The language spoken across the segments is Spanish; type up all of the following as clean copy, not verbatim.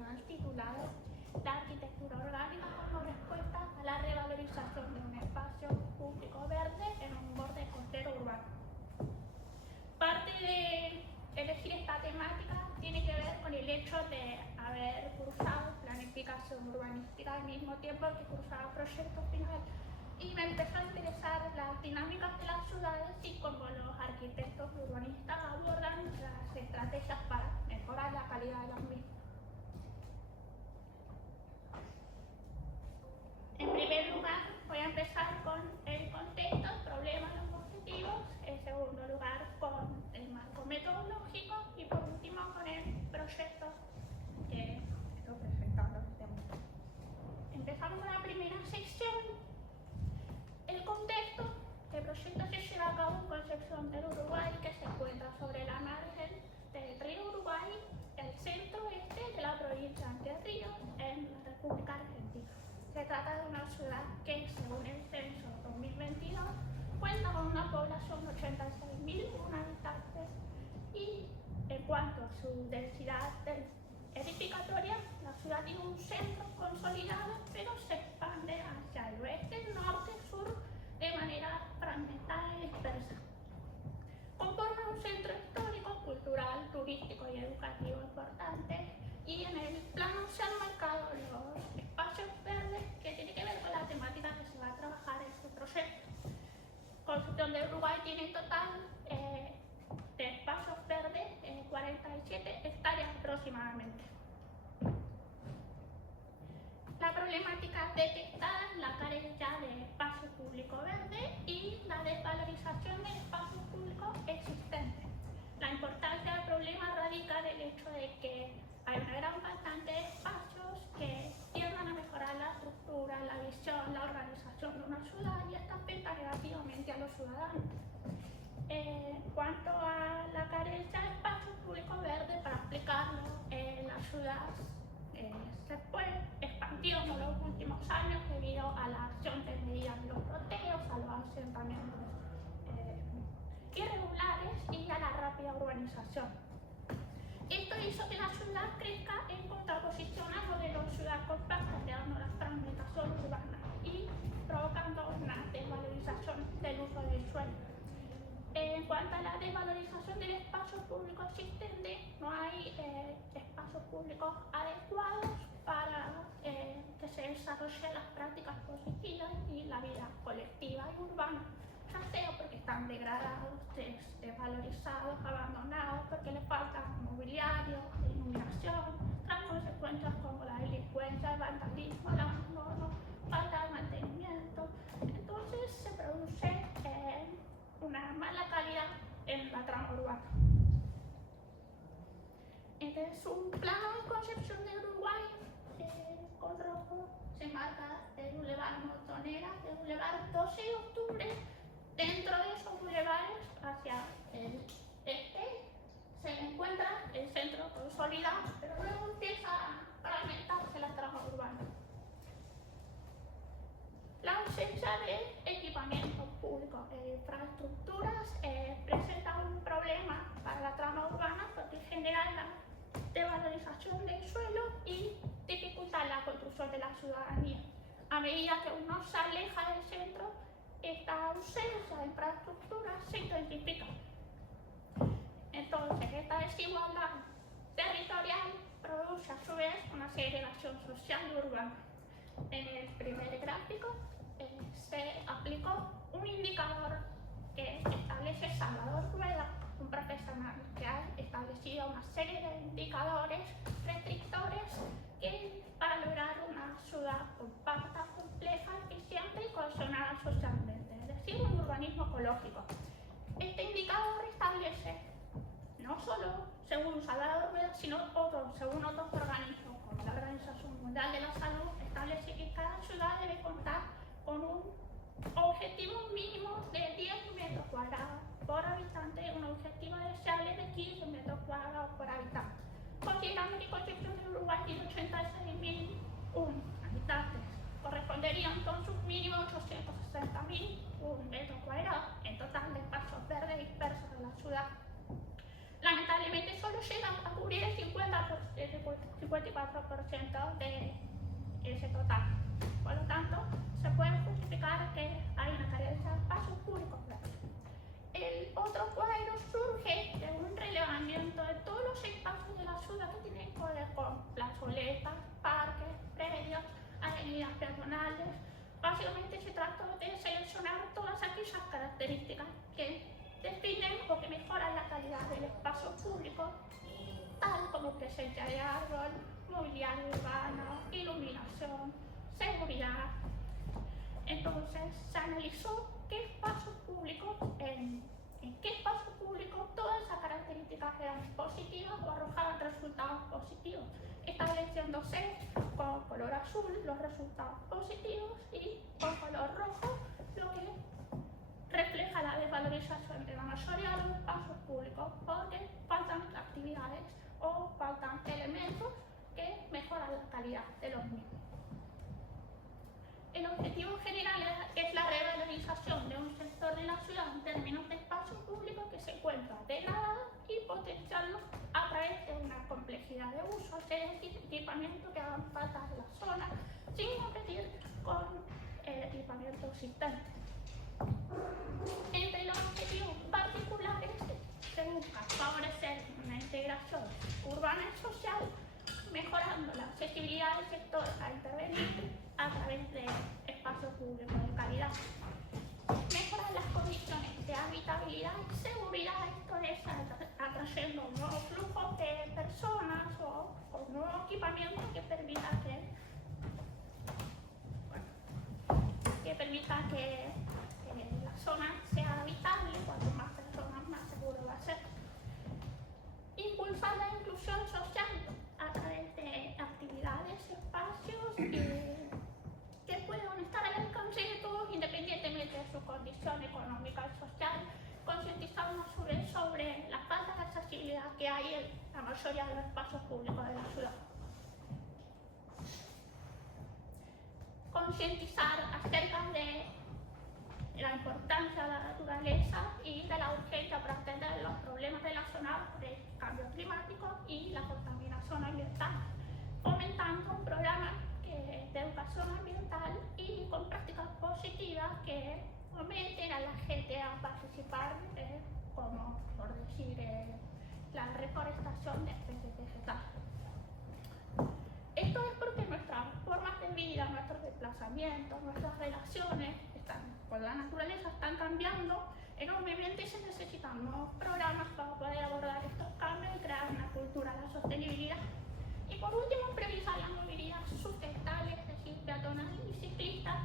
tribunal titulado La arquitectura orgánica como respuesta a la revalorización de un espacio público verde en un borde costero urbano. Parte de elegir esta temática tiene que ver con el hecho de haber cursado planificación urbanística al mismo tiempo que cursaba proyecto final, y me empezó a interesar las dinámicas de las ciudades y cómo los arquitectos urbanistas abordan las estrategias para mejorar la calidad de las mismas. En primer lugar, voy a empezar con el contexto, problemas, los objetivos. En segundo lugar, con el marco metodológico. Y por último, con el proyecto que estoy presentando en este momento. Empezamos con la primera sección. El contexto. El proyecto se lleva a cabo en Concepción del Uruguay, que se encuentra sobre la margen del río Uruguay, el centro-oeste de la provincia de Entre Ríos, en la República Argentina. Se trata de una ciudad que, según el censo 2022, cuenta con una población de 86.001 habitantes, y en cuanto a su densidad edificatoria, la ciudad tiene un centro consolidado, pero se expande hacia el oeste, norte, sur, de manera fragmentada y dispersa. Conforma un centro histórico, cultural, turístico y educativo importante, y en el plano se han marcado los espacios verdes, que tiene que ver con la temática que se va a trabajar en este proyecto. Concepción del Uruguay tiene en total de espacios verdes 47 hectáreas aproximadamente. La problemática detectada es la carencia de espacio público verde y la desvalorización del espacio público existente. La importancia del problema radica en el hecho de que hay una gran faltante de espacios que tiendan a mejorar la estructura, la visión, la organización de una ciudad, y esto afecta negativamente a los ciudadanos. En cuanto a la carencia de espacio público verde, para explicarlo, la ciudad se fue expandiendo en los últimos años debido a la acción que medían los roteos, a los asentamientos irregulares y a la rápida urbanización. Esto hizo que la ciudad crezca en contraposición al modelo ciudad compacta, creando la fragmentación urbana y provocando una desvalorización del uso del suelo. En cuanto a la desvalorización del espacio público existente, no hay espacios públicos adecuados para que se desarrollen las prácticas positivas y la vida colectiva y urbana, ya sea porque están degradados, desvalorizados, abandonados, porque les falta mobiliario, iluminación, tras consecuencias como la delincuencia, el vandalismo, el abandono, falta de mantenimiento. Entonces se produce una mala calidad en la trama urbana. Este es un plano de Concepción del Uruguay. Con rojo se marca el Boulevard Montonera, el Boulevard 12 de Octubre. Dentro de esos bulevares, hacia el este, se encuentra el centro consolidado, pero luego empieza a fragmentarse la trama urbana. La ausencia de equipamiento público e infraestructuras presenta un problema para la trama urbana, porque genera la desvalorización del suelo y dificulta la construcción de la ciudadanía. A medida que uno se aleja del centro, esta ausencia de infraestructura se intensifica. Entonces, esta desigualdad territorial produce a su vez una segregación social y urbana. En el primer gráfico se aplicó un indicador que establece Salvador Rueda, un profesional que ha establecido una serie de indicadores restrictores para lograr una ciudad compacta, compleja, eficiente y cohesionada socialmente, es decir, un urbanismo ecológico. Este indicador establece, no solo según Salvador Rueda, sino según otros organismos, como la Organización Mundial de la Salud, establece que cada ciudad debe contar con un objetivo mínimo de 10 metros cuadrados por habitante y un objetivo deseable de 15 metros cuadrados por habitante. Considerando que Concepción del Uruguay tiene 86.001 habitantes, correspondería entonces un mínimo de 860.001 metros cuadrados en total de espacios verdes dispersos en la ciudad. Lamentablemente, lamentablemente solo llegan a cubrir el 54% de ese total. Por lo tanto, se puede justificar que hay una carencia de espacios públicos. El otro cuadro surge de un relevamiento de todos los espacios de la ciudad que tienen que ver con plazoletas, parques, predios, avenidas peatonales. Básicamente se trata de seleccionar todas aquellas características que definen o que mejoran la calidad del espacio público, tal como presencia de árbol, mobiliario urbano, iluminación, seguridad. Entonces se analizó qué espacios públicos, en qué espacio público todas esas características eran positivas o arrojaban resultados positivos, estableciéndose con color azul los resultados positivos y con color rojo lo que refleja la desvalorización de la mayoría de los espacios públicos porque faltan actividades o faltan elementos que mejoran la calidad de los mismos. El objetivo general es la revalorización de un sector de la ciudad en términos de espacio público que se encuentra degradado y potenciarlo a través de una complejidad de usos, es decir, equipamiento que hagan falta en la zona, sin competir con el equipamiento existente. Entre los objetivos particulares se busca favorecer una integración urbana y social, mejorando la accesibilidad del sector a intervenir a través de espacios públicos de calidad. Mejorar las condiciones de habitabilidad y seguridad, esto es atrayendo nuevos flujos de personas o con nuevo equipamiento que permita que la zona sea habitable. Cuanto más personas, más seguro va a ser. Impulsar la inclusión social a través de actividades, espacios que puedan estar al alcance de todos independientemente de su condición económica y social, concientizando a su vez sobre la falta de accesibilidad que hay en la mayoría de los espacios públicos de la ciudad. Concientizar acerca de la importancia de la naturaleza y de la urgencia para atender los problemas relacionados con el cambio climático y la contaminación ambiental, fomentando un programa de educación ambiental y con prácticas positivas que fomenten a la gente a participar, como por decir, la reforestación de especies vegetales. Esto es porque nuestras formas de vida, nuestros desplazamientos, nuestras relaciones con la naturaleza están cambiando enormemente y se necesitan nuevos programas para poder abordar estos cambios y crear una cultura de la sostenibilidad. Y por último, priorizar la movilidad sustentable, es decir, peatonal y ciclista,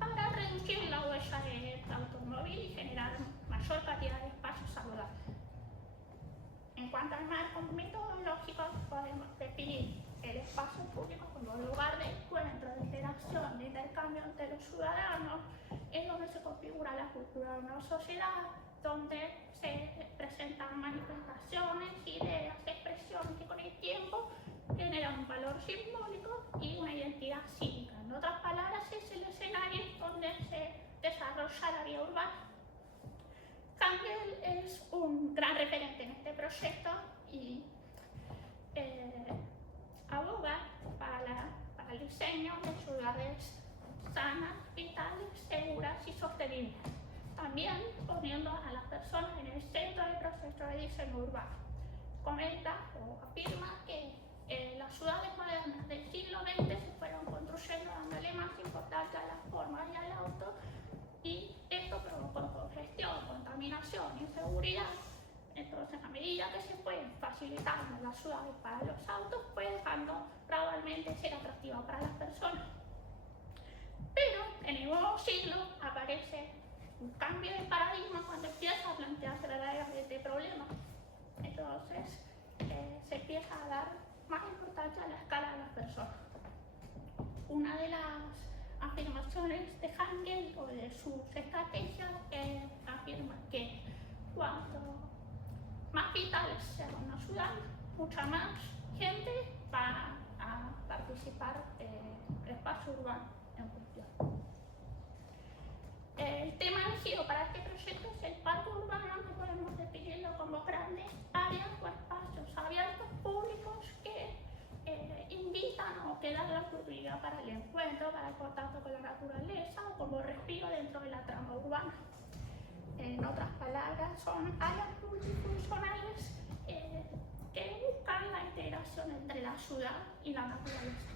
para reducir la huella del automóvil y generar mayor cantidad de espacios saludables. En cuanto al marco metodológico, podemos definir el espacio público como lugar de encuentro, de interacción, de intercambio entre los ciudadanos, en donde se configura la cultura de una sociedad, donde se presentan manifestaciones, ideas, expresiones que con el tiempo generan un valor simbólico y una identidad cívica. En otras palabras, es el escenario donde se desarrolla la vida urbana. Campbell es un gran referente en este proyecto y aboga para el diseño de ciudades sanas, vitales, seguras y sostenibles, también poniendo a las personas en el centro del proceso de diseño urbano. Comenta o afirma que las ciudades modernas del siglo XX se fueron construyendo dándole más importancia a las formas y al auto, y esto provocó congestión, contaminación, inseguridad. Entonces, a medida que se fue facilitando las ciudades para los autos, fue dejando gradualmente ser atractiva para las personas. Pero en el nuevo siglo aparece un cambio de paradigma cuando empieza a plantearse verdaderamente problemas. Entonces, se empieza a dar más importancia a la escala de las personas. Una de las afirmaciones de Hangel o de sus estrategias afirma que cuanto más vital sea una ciudad, mucha más gente va a participar del espacio urbano en cuestión. El tema elegido para este proyecto es el parque urbano, que podemos definirlo como grandes áreas o espacios abiertos públicos que invitan o que dan la oportunidad para el encuentro, para el contacto con la naturaleza o como respiro dentro de la trama urbana. En otras palabras, son áreas multifuncionales que buscan la integración entre la ciudad y la naturaleza.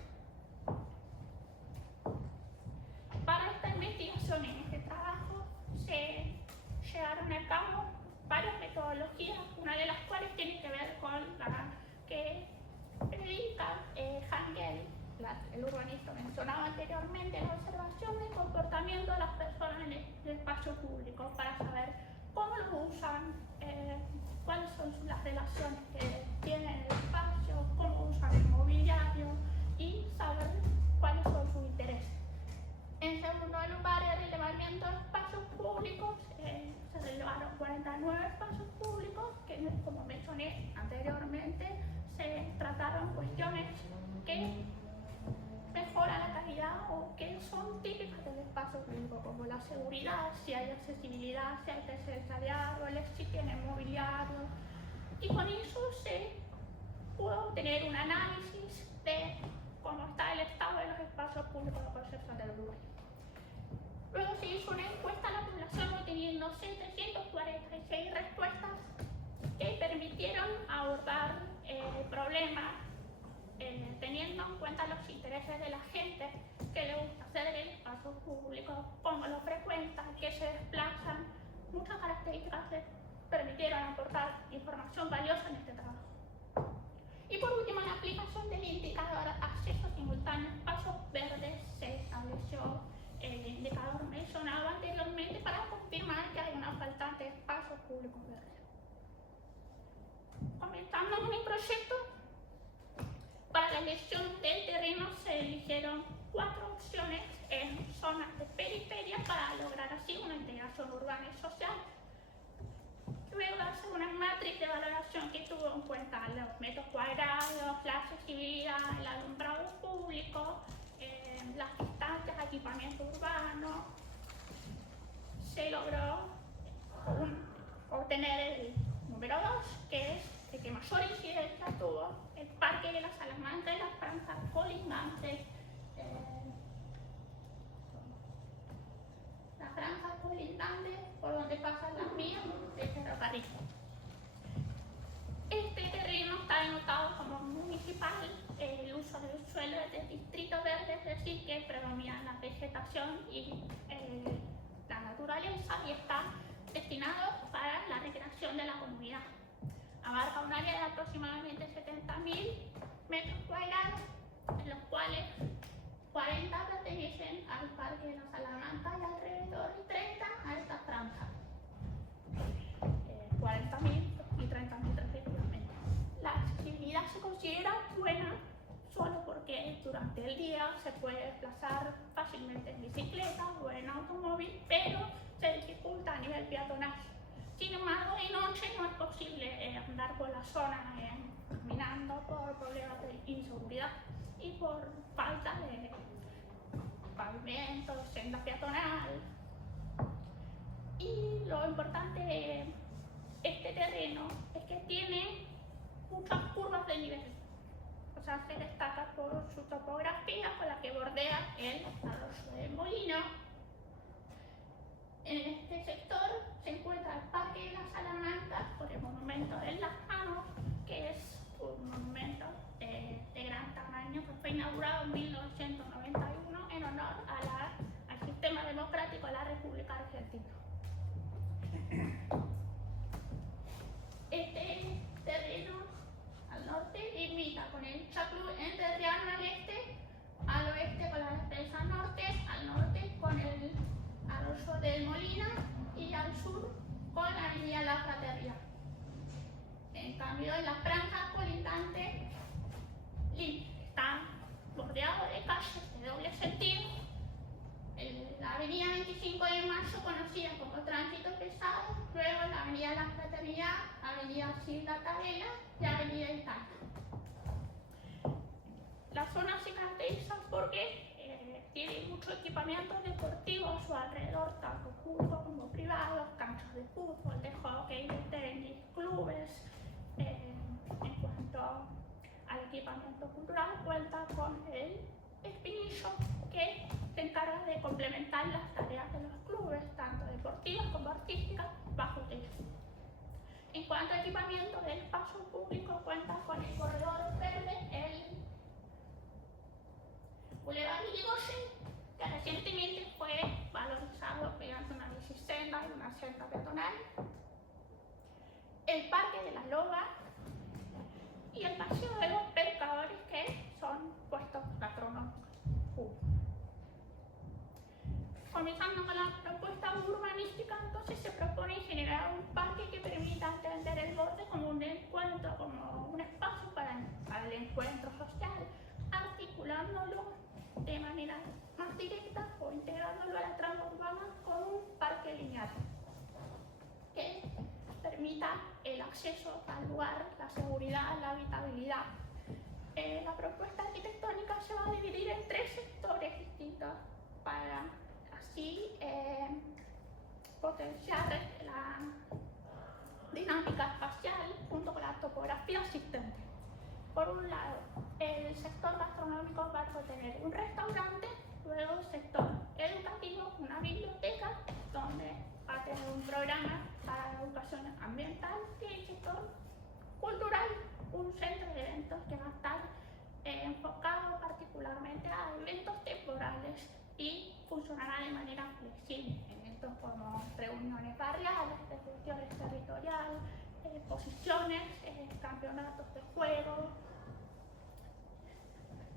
Para esta investigación, en este trabajo, se llevaron a cabo varias metodologías, una de las cuales tiene que ver con la que predica Hangel, el urbanista mencionado anteriormente, la observación del comportamiento de las personas en el espacio público para saber cómo lo usan, cuáles son las relaciones que tienen en el espacio, cómo usan el mobiliario y saber cuáles son sus intereses. En segundo lugar, el relevamiento de espacios públicos. Se relevaron 49 espacios públicos que, como mencioné anteriormente, se trataron cuestiones que mejoran la calidad o que son típicas del espacio público, como la seguridad, si hay accesibilidad, si hay presencia de árboles, si tiene mobiliario. Y con eso se pudo obtener un análisis de cómo está el estado de los espacios públicos de concepción del Uruguay. Luego se hizo una encuesta a la población obteniendo 746 respuestas que permitieron abordar el problema teniendo en cuenta los intereses de la gente, qué le gusta hacer en el espacio público, cómo lo frecuentan, qué se desplazan. Muchas características que permitieron aportar información valiosa en este trabajo. Y por último, en la aplicación del indicador acceso simultáneo a espacios verdes se estableció el indicador mencionado anteriormente para confirmar que hay una falta de espacios públicos verdes. Comenzando con el proyecto, para la elección del terreno se eligieron 4 opciones en zonas de periferia para lograr así una integración urbana y social. Luego hace una matriz de valoración que tuvo en cuenta los metros cuadrados, la accesibilidad, el alumbrado público, las distancias, equipamiento urbano. Se logró obtener el número 2, que es el que mayor incidencia tuvo, el Parque de la Salamanca y las franjas colindantes. Las franjas colindantes por donde pasan las vías del ferrocarril. Este terreno está denotado como municipal. El uso del suelo es de distrito verde, es decir, que predomina la vegetación y la naturaleza, y está destinado para la recreación de la comunidad. Abarca un área de aproximadamente 70.000 metros cuadrados, en los cuales 40 pertenecen al Parque de la Salamanca y alrededor y 30 a esta franja. 40.000 y 30.000 respectivamente. La accesibilidad se considera buena solo porque durante el día se puede desplazar fácilmente en bicicleta o en automóvil, pero se dificulta a nivel peatonal. Sin embargo, de noche no es posible andar por la zona caminando por problemas de inseguridad y por falta de pavimento, senda peatonal. Y lo importante de este terreno es que tiene muchas curvas de nivel. O sea, se destaca por su topografía con la que bordea el arroyo del Molino. En este sector se encuentra el Parque de la Salamanca por el monumento del Lascano, que es un monumento de gran tamaño que fue inaugurado en 1991 en honor al sistema democrático de la República Argentina. Este terreno al norte limita con el Chaclú Entrerriano al oeste con la Defensa Norte, al norte con el Arroyo del Molino y al sur con la Avenida La Fratería. En cambio, en la franja colindante está bordeado de calles de doble sentido. La Avenida 25 de Mayo, conocida como Tránsito Pesado, luego la Avenida La Fraternidad, Avenida Silva Tabela y Avenida Italia. La zona se caracteriza porque tiene mucho equipamiento deportivo a su alrededor, tanto público como privado, canchas de fútbol, de hockey, de tenis, clubes. En cuanto al equipamiento cultural, cuenta con el espinillo, que se encarga de complementar las tareas de los clubes, tanto deportivas como artísticas, bajo techo. En cuanto a equipamiento del espacio público, cuenta con el corredor verde, el Boulevard Irigoyen, que recientemente fue valorizado mediante una bicisenda y una senda peatonal, el Parque de la Loba y el Paseo de los Pescadores, que son puestos gastronómicos. Comenzando con la propuesta urbanística, entonces se propone generar un parque que permita entender el borde como un encuentro, como un espacio para el encuentro social, articulándolo de manera más directa o integrándolo a la trama urbana con un parque lineal que permita el acceso al lugar, la seguridad, la habitabilidad. La propuesta arquitectónica se va a dividir en 3 sectores distintos para así potenciar la dinámica espacial junto con la topografía existente. Por un lado, el sector gastronómico va a contener un restaurante, luego el sector educativo, una biblioteca, donde va a tener un programa para la educación ambiental, y el sector cultural, un centro de eventos que va a estar enfocado particularmente a eventos temporales y funcionará de manera flexible. Eventos como reuniones barriales, reuniones territoriales, exposiciones, campeonatos de juego,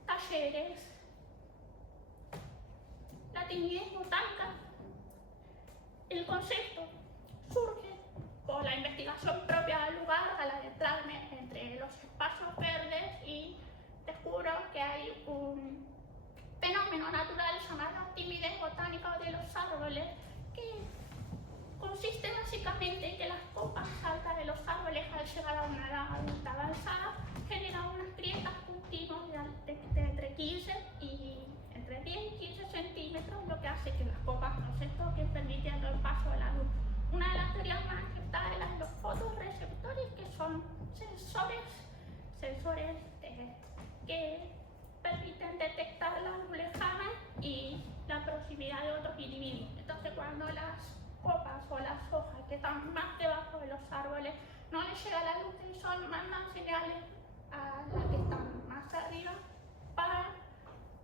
talleres. La timidez botánica. El concepto surge por la investigación propia del lugar al adentrarme entre los espacios verdes y descubro que hay un fenómeno natural llamado timidez botánica de los árboles, que consiste básicamente en que las copas altas de los árboles, al llegar a una edad adulta avanzada, generan unas grietas continuas de entre 15 y entre 10 y 15 centímetros, lo que hace que las copas no se toquen, permitiendo el paso de la luz. Una de las teorías más aceptadas es la de los fotorreceptores, que son sensores que permiten detectar la luz lejana y la proximidad de otros individuos. Entonces, cuando las copas o las hojas que están más debajo de los árboles no les llega la luz del sol, mandan señales a las que están más arriba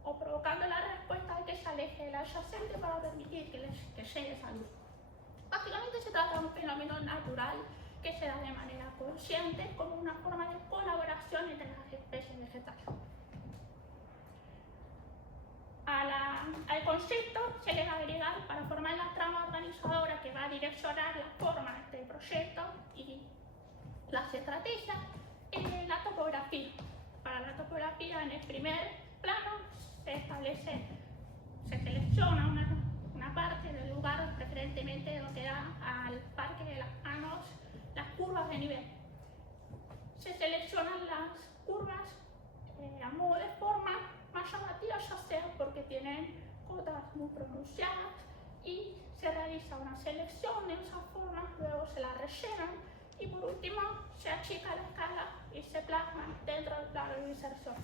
o provocando la respuesta de que se aleje el adyacente para permitir que llegue esa luz. Básicamente se trata de un fenómeno natural que se da de manera consciente como una forma de colaboración entre las especies vegetales. Al concepto se le va a agregar, para formar la trama organizadora que va a direccionar la forma de este proyecto y las estrategias, la topografía. Para la topografía, en el primer plano se selecciona una parte del lugar, preferentemente donde da al Parque de las Manos, las curvas de nivel. Se seleccionan las curvas a modo de forma más llamativa, ya sea porque tienen cotas muy pronunciadas, y se realiza una selección de esas formas, luego se las rellenan y por último se achica la escala y se plasman dentro del plano de inserción.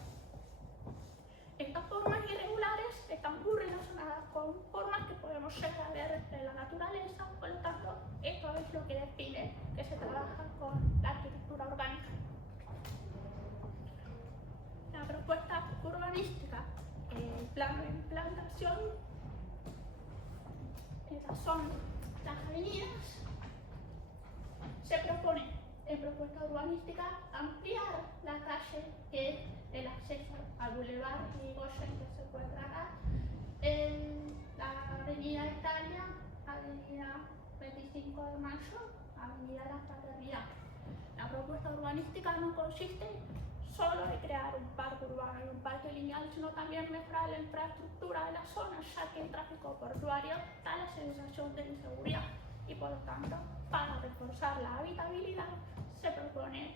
Estas formas irregulares están muy relacionadas con formas que podemos llegar a ver en la naturaleza, por lo tanto esto es lo que define que se trabaja con la arquitectura orgánica. La propuesta urbanística, el plano de implantación, esas son las avenidas. Se propone en propuesta urbanística ampliar la calle, que es el acceso al Boulevard Irigoyen, que se encuentra acá, en la Avenida Italia, Avenida 25 de Mayo, Avenida La Fraternidad. La propuesta urbanística no consiste solo de crear un parque urbano y un parque lineal, sino también mejorar la infraestructura de la zona, ya que el tráfico portuario da la sensación de inseguridad y por lo tanto, para reforzar la habitabilidad, se propone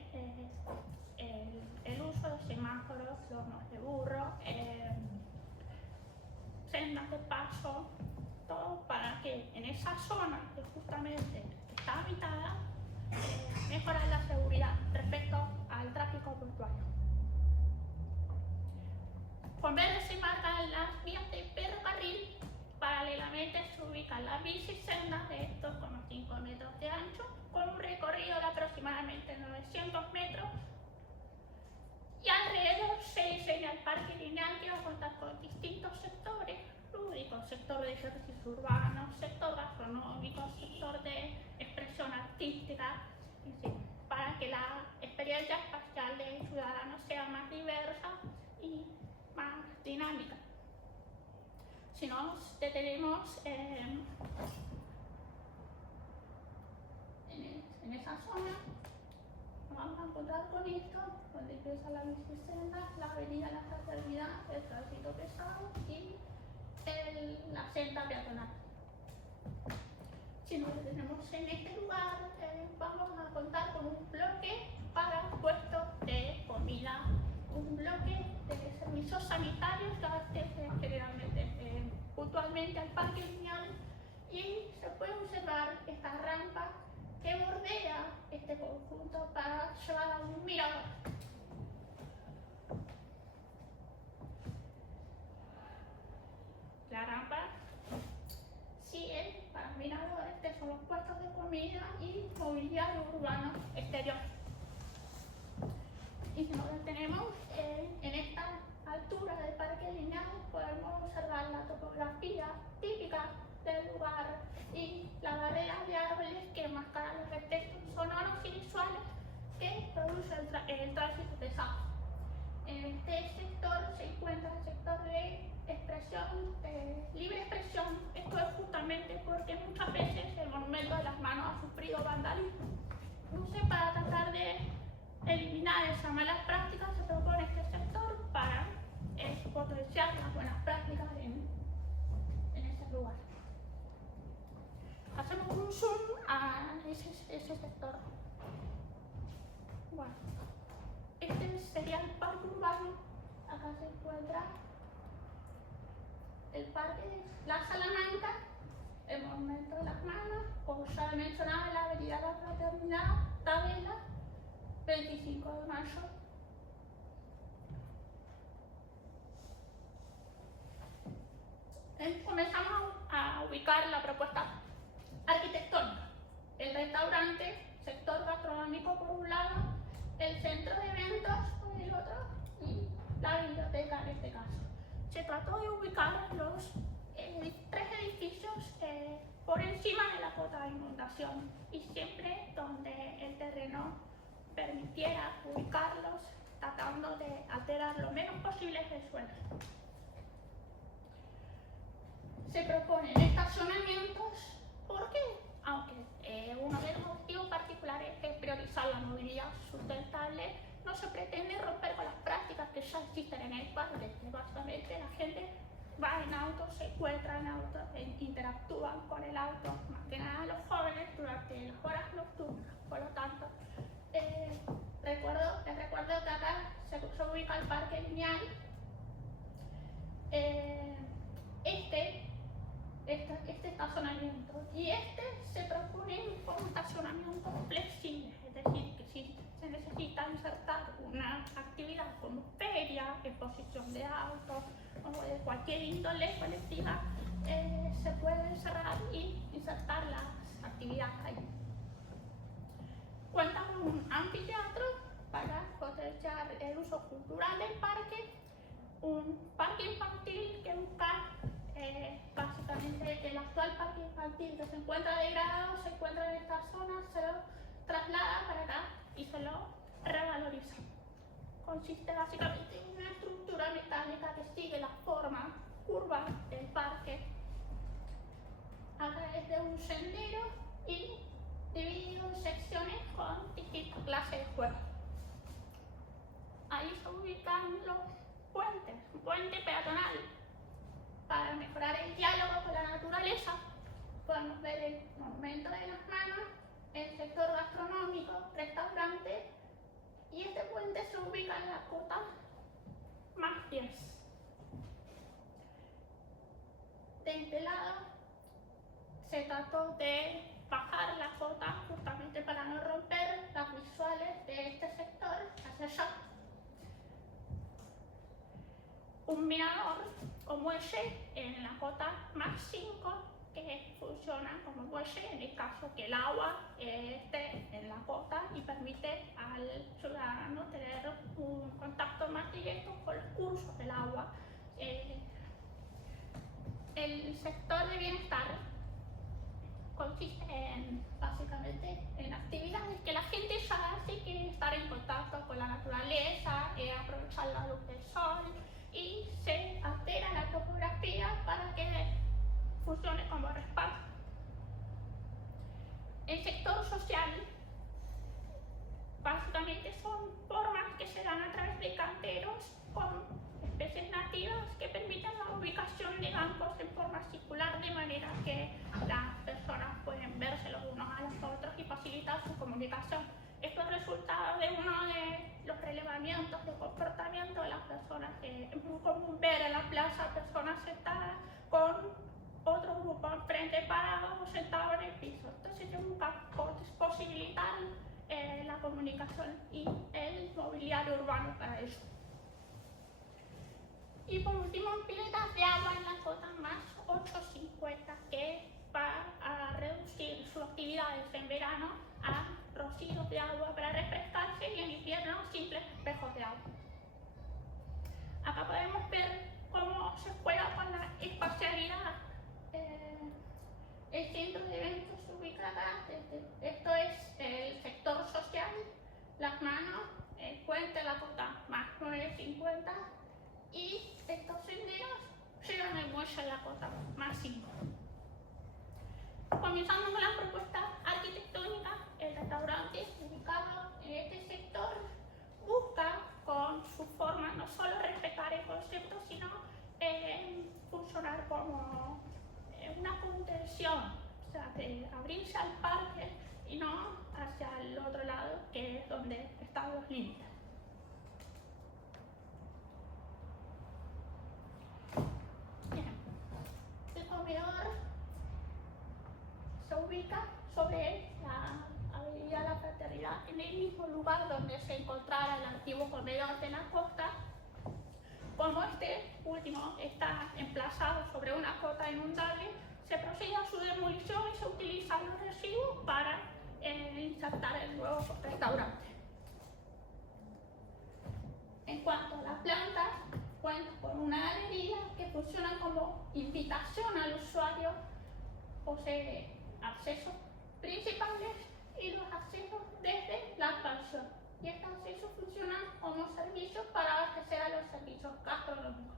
el uso de semáforos, hornos de burro, sendas esa zona que justamente está habitada, mejorar la seguridad respecto al tráfico portuario. Con verde se marcan las vías de ferrocarril, paralelamente se ubican las bicisendas de 2,5 metros de ancho, con un recorrido de aproximadamente 900 metros, y alrededor se diseña el parque lineal que va a contar con distintos sectores lúdicos: sector de ejercicio urbano, sector gastronómico, sector de expresión artística, en fin, para que la experiencia espacial del ciudadano sea más diversa y más dinámica. Si nos detenemos en esa zona, nos vamos a encontrar con esto, donde empieza la bicicenda, la avenida La Fraternidad, el tránsito pesado y la senda peatonal. Si nos detenemos en este lugar, vamos a contar con un bloque para puestos de comida, un bloque de servicios sanitarios que abastece generalmente, puntualmente al parque lineal, y se puede observar esta rampa que bordea este conjunto para llevar a un mirador. La rampa sigue para miradores, que son los puestos de comida y mobiliario urbano exterior. Y si nos detenemos en esta altura del parque lineal, podemos observar la topografía típica del lugar y la barrera de árboles que enmascaran los efectos sonoros y visuales que produce el tránsito pesado. En este sector se encuentra el sector de expresión, libre expresión. Esto es justamente porque muchas veces el Monumento de las Manos ha sufrido vandalismo. Entonces, para tratar de eliminar esas malas prácticas, se propone este sector para potenciar las buenas prácticas en ese lugar. Hacemos un zoom a ese sector. Bueno, este sería el parque urbano. Acá se encuentra el parque La Salamanca, el Monumento de las Manos, como ya mencionaba, la avenida La Fraternidad, Tabela, 25 de mayo. Comenzamos a ubicar la propuesta arquitectónica. El restaurante, sector gastronómico por un lado, el centro de eventos por el otro y la biblioteca en este caso. Se trató de ubicar los tres edificios por encima de la cota de inundación y siempre donde el terreno permitiera ubicarlos, tratando de alterar lo menos posible el suelo. Se proponen estacionamientos porque, aunque uno de los objetivos particulares es priorizar la movilidad sustentable, no se pretende romper con las prácticas que ya existen en el parque, que básicamente la gente va en auto, se encuentra en auto, interactúan con el auto, más que nada los jóvenes durante las horas nocturnas. Por lo tanto, les recuerdo que acá se ubica el parque lineal. Este estacionamiento, y se propone un estacionamiento flexible, es decir, que si se necesita insertar una actividad como feria, exposición de autos o de cualquier índole colectiva, se puede cerrar y insertar las actividades ahí. Cuenta con un anfiteatro para potenciar el uso cultural del parque, un parque infantil que busca básicamente el actual parque infantil que se encuentra degradado, se encuentra en esta zona, se lo traslada para acá y se lo revaloriza. Consiste básicamente en una estructura metálica que sigue la forma curva del parque a través de un sendero y dividido en secciones con distintas clases de juegos. Ahí se ubican los puentes, un puente peatonal para mejorar el diálogo con la naturaleza. Podemos ver el Monumento de las Manos, el sector gastronómico, restaurante, y este puente se ubica en la cota más 10. De este lado se trató de bajar la cota justamente para no romper las visuales de este sector hacia allá. Un mirador o muelle en la cota más 5 que funciona como muelle en el caso que el agua esté en la cota y permite al ciudadano tener un contacto más directo con los cursos del agua. El sector de bienestar consiste básicamente en actividades que la gente ya hace, que estar en contacto con la naturaleza, aprovechar la luz del sol, y se altera la topografía para que funcione como respaldo. El sector social básicamente son formas que se dan a través de canteros con especies nativas que permiten la ubicación de bancos en forma circular, de manera que las personas pueden verse los unos a los otros y facilitar su comunicación. Esto es resultado de uno de los relevamientos de comportamiento de las personas, que es muy común ver en la plaza personas sentadas con otro grupo enfrente parados o sentados en el piso. Entonces se busca posibilitar la comunicación y el mobiliario urbano para eso. Y por último, piletas de agua en la cota más 850, que va a reducir sus actividades en verano a rocíos de agua para refrescarse y en invierno simples espejos de agua. Acá podemos ver cómo se juega con la espacialidad. El centro de eventos se ubica acá. Esto es el sector social, las manos, el puente, la cota más 950, y estos senderos llegan al muelle de la cota más 5. Comenzando con la propuesta arquitectónica, el restaurante ubicado en este sector busca con su forma no solo respetar el concepto, sino funcionar como una contención, o sea, de abrirse al parque y no hacia el otro lado, que es donde están los límites. Bien, el comedor se ubica sobre la avenida La Fraternidad, en el mismo lugar donde se encontrara el antiguo comedor de la costa. Como este último está emplazado sobre una cota inundable, se procede a su demolición y se utilizan los residuos para insertar el nuevo restaurante. En cuanto a la planta, cuenta con una galería que funciona como invitación al usuario. Posee accesos principales y los accesos desde la expansión. Y estos accesos funcionan como servicios para abastecer a los servicios gastronómicos.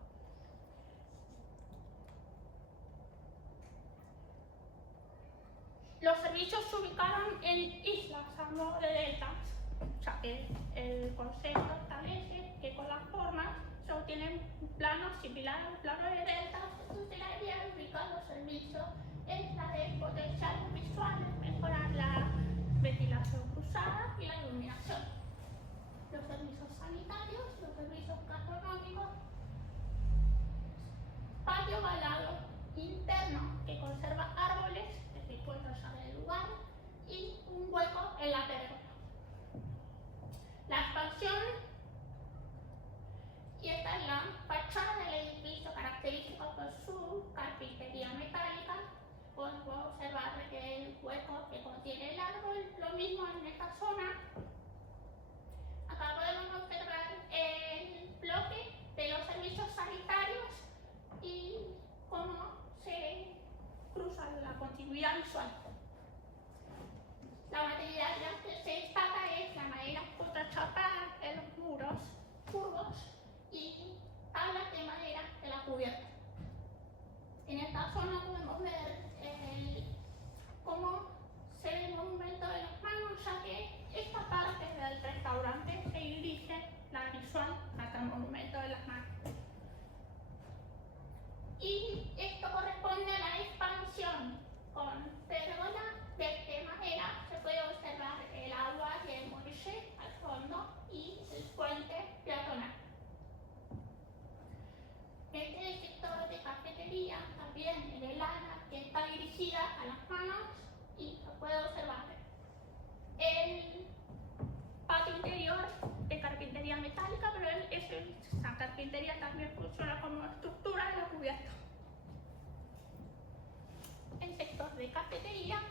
Los servicios se ubicaron en islas a modo de deltas, ya que el concepto establece que con las formas se obtienen un plano similar a un plano de deltas. Entonces la idea de ubicar los servicios es la de potenciar los visuales, mejorar la ventilación cruzada y la iluminación. Los servicios sanitarios, los servicios gastronómicos, patio valado interno que conserva árboles que se encuentran ya en el lugar y un hueco en la pérgola. La expansión, y esta es la fachada del edificio, característico por su carpintería metálica. Podemos observar que el hueco que contiene el árbol, lo mismo en esta zona. Acá podemos observar el bloque de los servicios sanitarios y cómo se cruza la continuidad visual. La materialidad que se destaca es la madera contrachapada en los muros curvos y tablas de madera de la cubierta. En esta zona podemos ver cómo se ve el monumento de las manos, ya que esta parte del restaurante se dirige la visual hasta el monumento de las manos. Y esto corresponde a la expansión. Con pérgola de madera se puede observar el agua y el muelle al fondo y el puente peatonal. Este es el sector de cafetería, también en el ala que está dirigida a las manos y se puede observar el patio interior de carpintería metálica, pero esa carpintería también funciona como estructura de la cubierta. El sector de cafetería.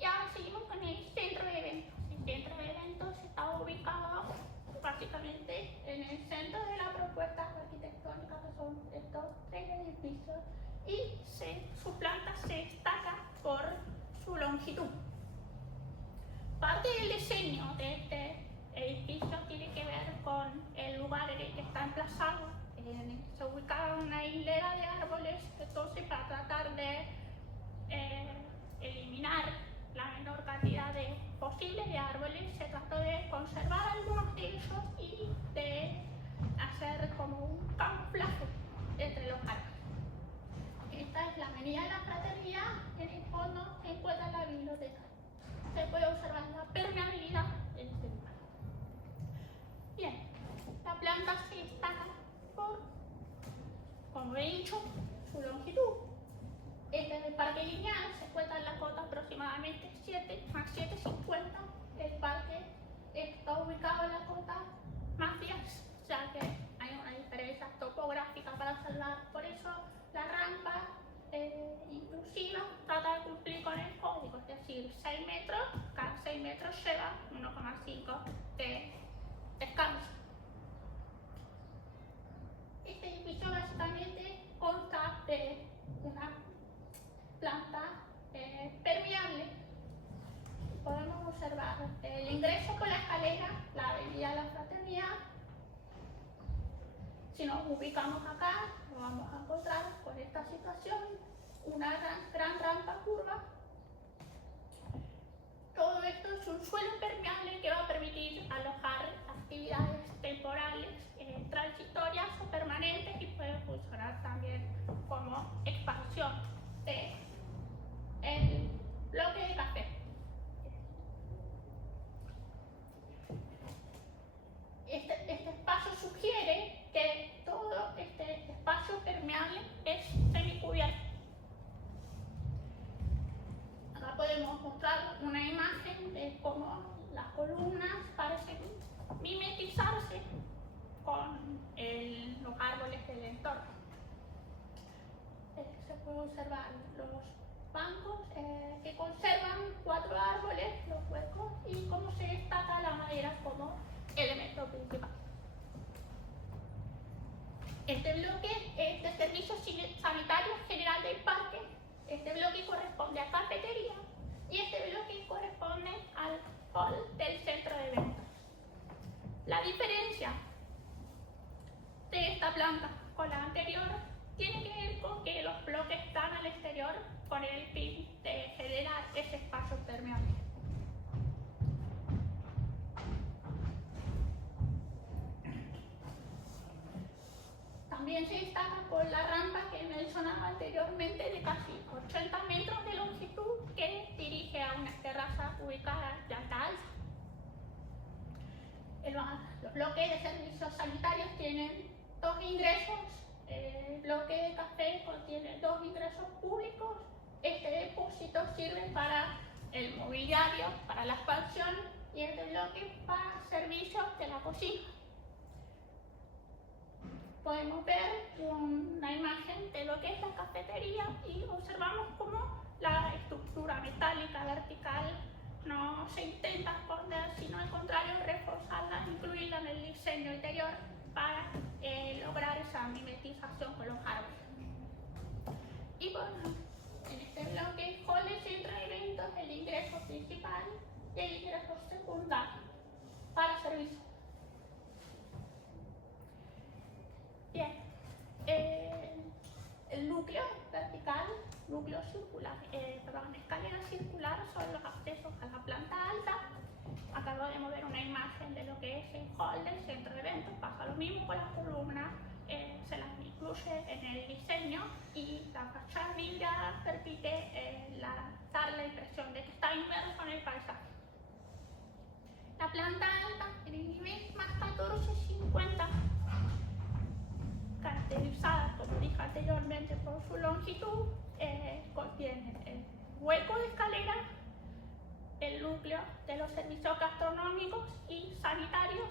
Y ahora seguimos con el centro de eventos. El centro de eventos está ubicado básicamente en el centro de la propuesta arquitectónica, que son estos 3 edificios, y su planta se destaca por su longitud. Parte del diseño de este edificio tiene que ver con el lugar en el que está emplazado. Se ubica una hilera de árboles, entonces para tratar de eliminar la menor cantidad posible de árboles, se trató de conservar algunos de ellos y de hacer como un camuflaje entre los árboles. Esta es la avenida de la Fraternidad, en el fondo se encuentra la biblioteca. Se puede observar la permeabilidad en este lugar. Bien, la planta se destaca por, como he dicho, su longitud. Este es el parque lineal, se encuentra en la cota aproximadamente 7 más 7,50. El parque está ubicado en la cota más 10, o sea que hay una diferencia topográfica para salvar. Por eso la rampa inclusiva trata de cumplir con el código, es decir, 6 metros, cada 6 metros lleva 1,5 de descanso. Este edificio básicamente consta de una planta permeable. Podemos observar el ingreso por la escalera, la avenida de la Fraternidad. Si nos ubicamos acá, nos vamos a encontrar con esta situación, una gran rampa curva. Todo esto es un suelo permeable que va a permitir alojar actividades temporales, transitorias o permanentes, y puede funcionar también como expansión del bloque de café. Este espacio sugiere que todo este espacio permeable es semicubierto. Acá podemos mostrar una imagen de cómo las columnas parecen mimetizarse con los árboles del entorno. Se puede observar los bancos que conservan 4 árboles, los huecos, y cómo se destaca la madera como elemento principal. Este bloque es de servicio sanitario general del parque. Este bloque corresponde a cafetería y este bloque corresponde al hall del centro de eventos. La diferencia de esta planta con la anterior tiene que ver con que los bloques están al exterior con el fin de generar ese espacio permeable. También se destaca por la rampa que mencionaba anteriormente de casi 80 metros de longitud que dirige a una terraza ubicada en planta alta. Los bloques de servicios sanitarios tienen 2 ingresos. El bloque de café contiene 2 ingresos públicos. Este depósito sirve para el mobiliario, para la expansión, y este bloque para servicios de la cocina. Podemos ver una imagen de lo que es la cafetería y observamos cómo la estructura metálica vertical no se intenta esconder, sino al contrario reforzarla, incluirla en el diseño interior para lograr esa mimetización con los árboles. Y bueno, en este bloque, hall del centro de eventos, el ingreso principal y el ingreso secundario para servicios. Bien, el núcleo vertical, núcleo circular, escalera circular son los accesos a la planta alta. Acá podemos ver una imagen de lo que es el hall del centro de eventos. Pasa lo mismo con las columnas, se las incluye en el diseño, y la fachada vidriada permite dar la impresión de que está inmerso en el paisaje. La planta alta en el nivel más 1450, caracterizada, como dije anteriormente por su longitud, contiene el hueco de escalera, el núcleo de los servicios gastronómicos y sanitarios,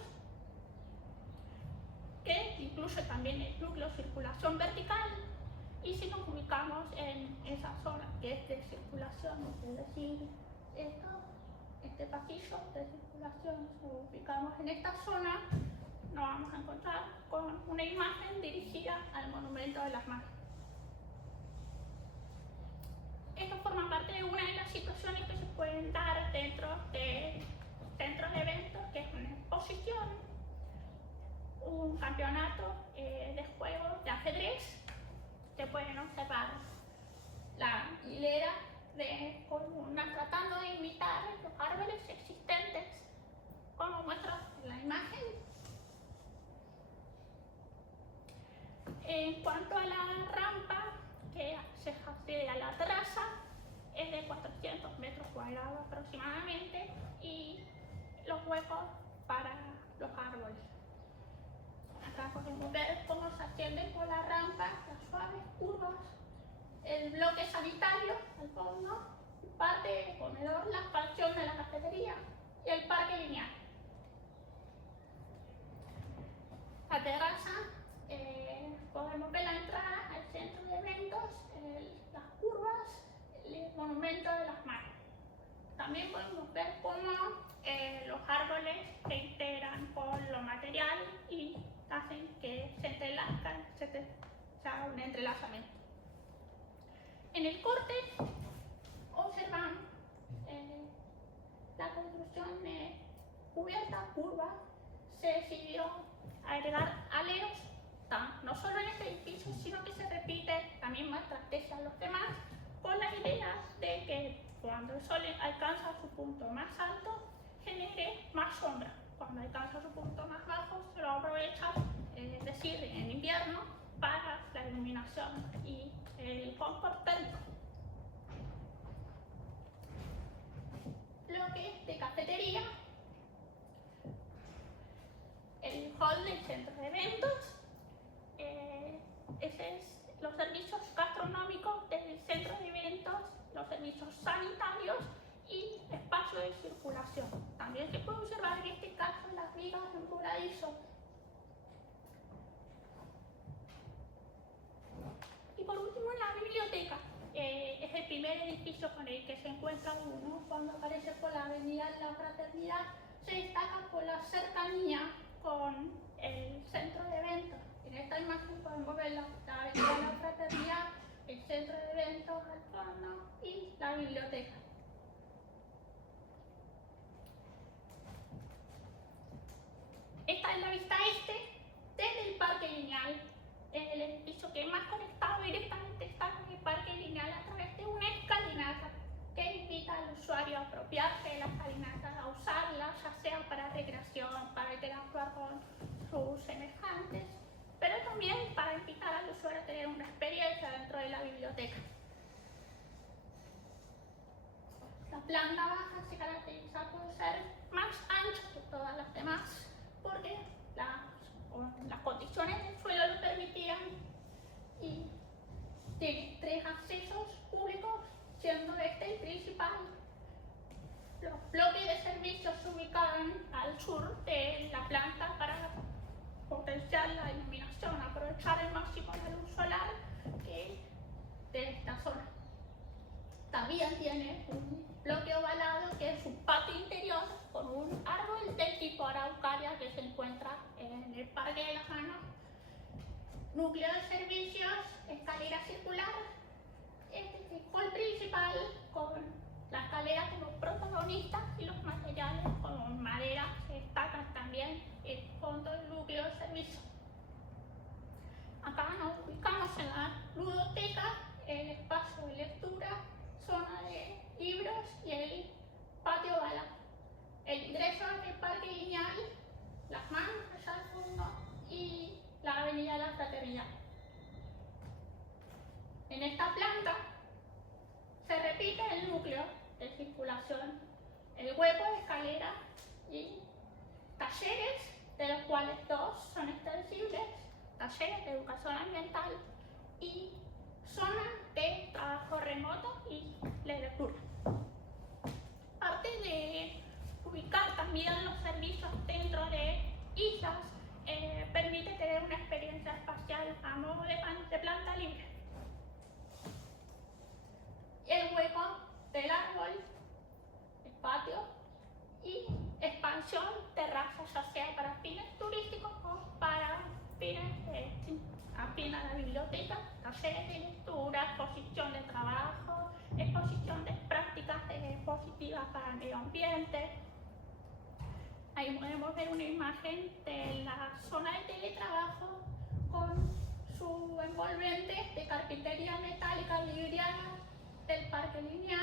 que incluye también el núcleo de circulación vertical, y si nos ubicamos en esa zona que es de circulación, es decir, este pasillo de circulación, si nos ubicamos en esta zona, nos vamos a encontrar con una imagen dirigida al Monumento de las Manos. Esto forma parte de una de las situaciones que se pueden dar dentro de centros de eventos, que es una exposición, un campeonato de juegos de ajedrez. Se pueden observar la hilera de columnas tratando de imitar los árboles existentes, como muestra en la imagen. En cuanto a la rampa que se accede a la terraza, es de 400 metros cuadrados aproximadamente, y los huecos para los árboles. Acá podemos ver cómo se asciende por la rampa, las suaves curvas, el bloque sanitario al fondo, parte del comedor, la expansión de la cafetería y el parque lineal. La terraza, podemos ver la entrada al centro de eventos, las curvas, el monumento de las manos. También podemos ver cómo los árboles se integran con lo material y hacen que se entrelazcan, se haga un entrelazamiento. En el corte observamos la construcción cubierta, curva. Se decidió agregar aleros, no solo en este edificio, sino que se repite la misma estrategia en los demás, con la idea de que cuando el sol alcanza su punto más alto, genere más sombra. Cuando alcanza su punto más bajo, se lo aprovecha, es decir, en invierno, para la iluminación y el confort térmico. Bloque de cafetería, el hall del centro de eventos, ese es los servicios gastronómicos del centro de eventos, los servicios sanitarios y espacio de circulación. También se puede observar en este caso las vigas en voladizo. Y por último, la biblioteca. Es el primer edificio con el que se encuentra uno cuando aparece por la avenida de la Fraternidad. Se destaca por la cercanía con el centro de eventos. En esta imagen podemos ver la avenida de la Fraternidad, el centro de eventos al fondo y la biblioteca. Esta es la vista este desde el parque lineal. Es el edificio que más conectado directamente está con el parque lineal a través de una escalinata que invita al usuario a apropiarse de la escalinata, a usarla, ya sea para recreación, para interactuar con sus semejantes, pero también para invitar al usuario a tener una experiencia dentro de la biblioteca. La planta baja se caracteriza por ser más ancha que todas las demás, porque las condiciones del suelo lo permitían, y tiene 3 accesos públicos, siendo este el principal. Los bloques de servicios se ubican al sur de la planta para potenciar la iluminación, aprovechar el máximo la luz solar de esta zona. También tiene un bloque ovalado que es su patio interior con un árbol del tipo araucaria que se encuentra en el Parque de las Manos. Núcleo de servicios, escalera circular, este es el hall principal con la escalera como protagonista y los materiales como madera se destacan también el fondo del núcleo de servicios. Acá nos ubicamos en la ludoteca, el espacio de lectura, zona de libros y el patio ovalado. El ingreso al parque lineal, las manos allá al fondo y la avenida de la Fraternidad. En esta planta se repite el núcleo de circulación, el hueco de escalera y talleres, de los cuales 2 son extensibles, talleres de educación ambiental, y zona de trabajo remoto y de lectura. Aparte de ubicar también los servicios dentro de islas, permite tener una experiencia espacial a modo de planta libre. El hueco del árbol, el patio y expansión, terrazas, ya sea para fines turísticos o para fines afín a la biblioteca, talleres de lectura, exposición de trabajo, exposición de prácticas positivas para el medio ambiente. Ahí podemos ver una imagen de la zona de teletrabajo con su envolvente de carpintería metálica vidriada, del parque lineal,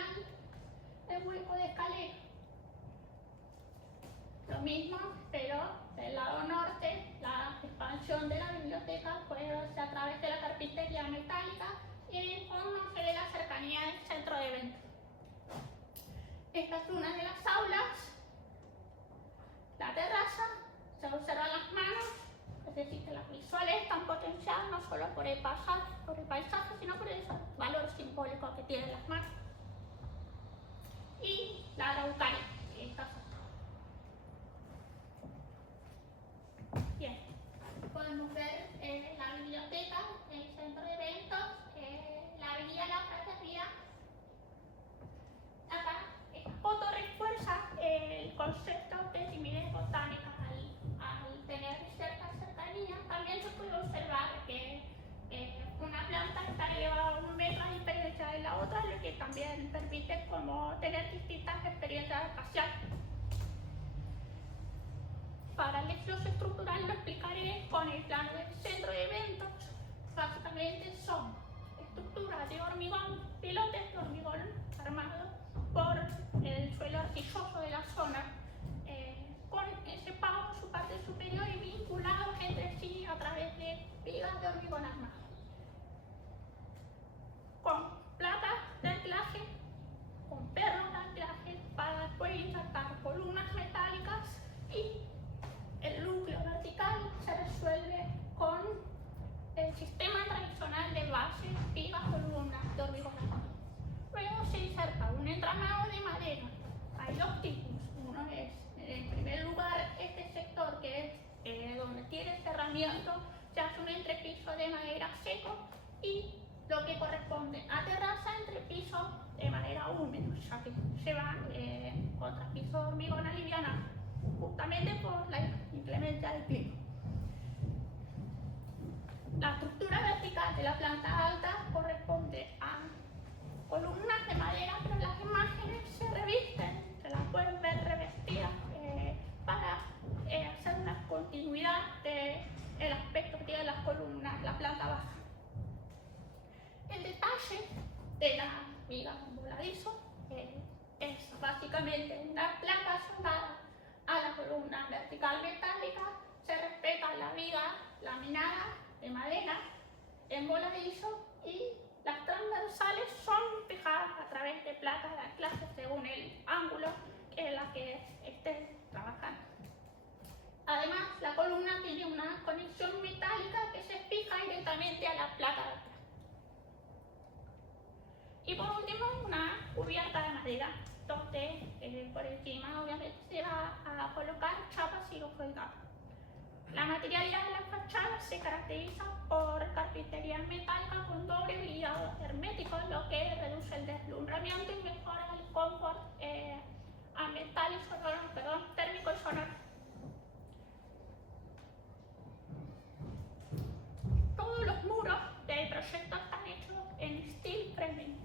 el hueco de escalera. Lo mismo, pero del lado norte, la expansión de la biblioteca puede verse a través de la carpintería metálica y en el fondo se ve la cercanía del centro de eventos. Esta es una de las aulas. La terraza, se observan las manos, es decir, que las visuales están potenciadas no solo por el paisaje, sino por el valor simbólico que tienen las manos. Y la araucaria, esta zona. Bien, podemos ver la biblioteca, el centro de eventos, la avenida La Fraternidad. Acá esta foto refuerza el concepto de timidez botánica. Al tener cierta cercanía, también se puede observar que una planta está elevada a 1 metro a diferencia de la otra, lo que también permite como tener distintas experiencias espaciales. Para el eje estructural lo explicaré con el plano del centro de eventos. Básicamente son estructuras de hormigón, pilotes de hormigón armado por el suelo arcilloso de la zona, con separados en su parte superior y vinculados entre sí a través de vigas de hormigón armado, con placas de anclaje, con pernos de anclaje para después insertar columnas metálicas, y el núcleo vertical se resuelve con el sistema tradicional de bases, vigas, columnas de hormigón armado. Luego se inserta un entramado de madera. Hay dos tipos. Uno es, en primer lugar, este sector que es donde tiene cerramiento, se hace un entrepiso de madera seco, y lo que corresponde a terraza, entrepiso de madera húmedo, ya que lleva contrapiso de hormigón alivianado, justamente por la inclemencia del clima. La estructura vertical de la planta alta corresponde a columnas de madera, pero las imágenes se revisten, se las pueden ver revestidas para hacer una continuidad del aspecto que tienen las columnas, la planta baja. El detalle de la viga voladizo es básicamente una placa soldada a la columna vertical metálica. Se respeta la viga laminada de madera en voladizo, y las transversales son fijadas a través de placas de anclaje según el ángulo en la que esté trabajando. Además, la columna tiene una conexión metálica que se fija directamente a la placa de anclaje. Y por último, una cubierta de madera, donde por encima obviamente se va a colocar chapas silofoidadas. La materialidad de la fachada se caracteriza por carpintería metálica con doble brillado hermético, lo que reduce el deslumbramiento y mejora el confort ambiental y sonoro, térmico y sonoro. Todos los muros del proyecto están hechos en steel framing,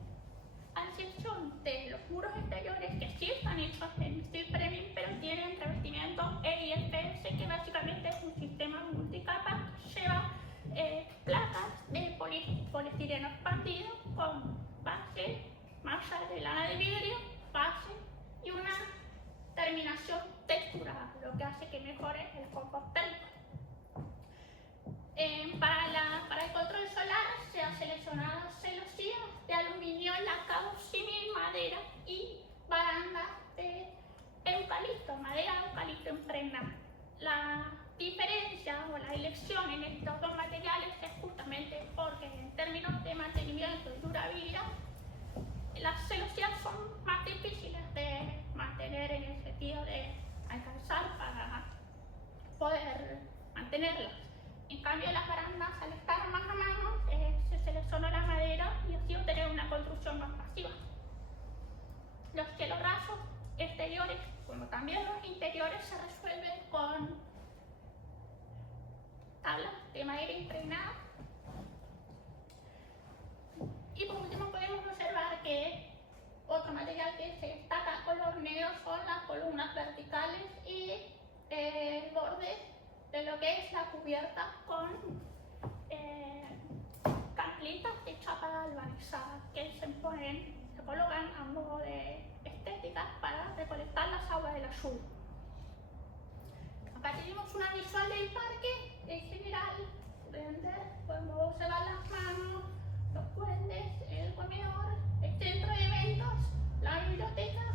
a excepción de los muros exteriores, que sí están hechos en steel framing, pero tienen revestimiento EIFS, que básicamente es un sistema multicapa que lleva placas de poliestireno expandido con base, malla de lana de vidrio, base y una terminación texturada, lo que hace que mejore el confort térmico. Para el control solar se ha seleccionado celosías de aluminio lacado símil madera y barandas de eucalipto, madera de eucalipto impregnada. La diferencia o la elección en estos dos materiales es justamente porque en términos construcción más masiva. Los cielos rasos exteriores, como también los interiores, se resuelven con tablas de madera impregnada. Y por último podemos observar que otro material que se destaca color negro son las columnas verticales y el borde de lo que es la cubierta con camplitas de chapa galvanizada que se colocan a modo de estética para recolectar las aguas de la lluvia. Acá tenemos una visual del parque en general. Podemos observar las manos, los puentes, el comedor, el centro de eventos, la biblioteca,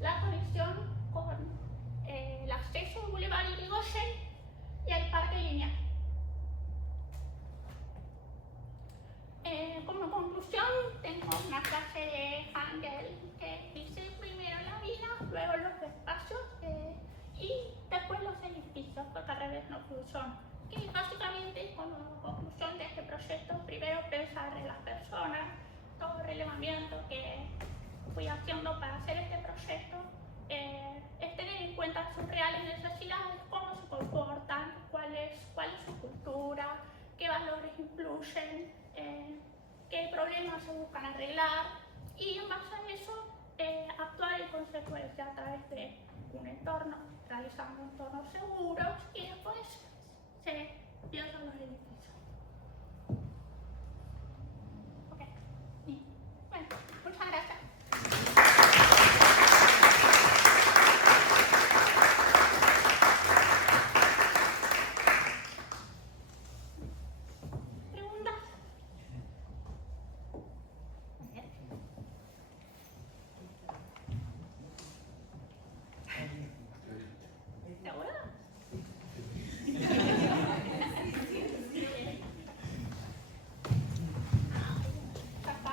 la conexión con el acceso al Boulevard Irigoyen y el parque lineal. Como conclusión, tengo una frase de Hegel que dice: primero la vida, luego los espacios y después los edificios, porque al revés no funciona. Que básicamente, como conclusión de este proyecto, primero pensar en las personas, todo el relevamiento que fui haciendo para hacer este proyecto, es tener en cuenta sus reales necesidades, cómo se comportan, cuál es su cultura, qué valores influyen, qué problemas se buscan arreglar, y en base a eso actuar en consecuencia a través de un entorno, realizando entornos seguros, y después se pierden los edificios.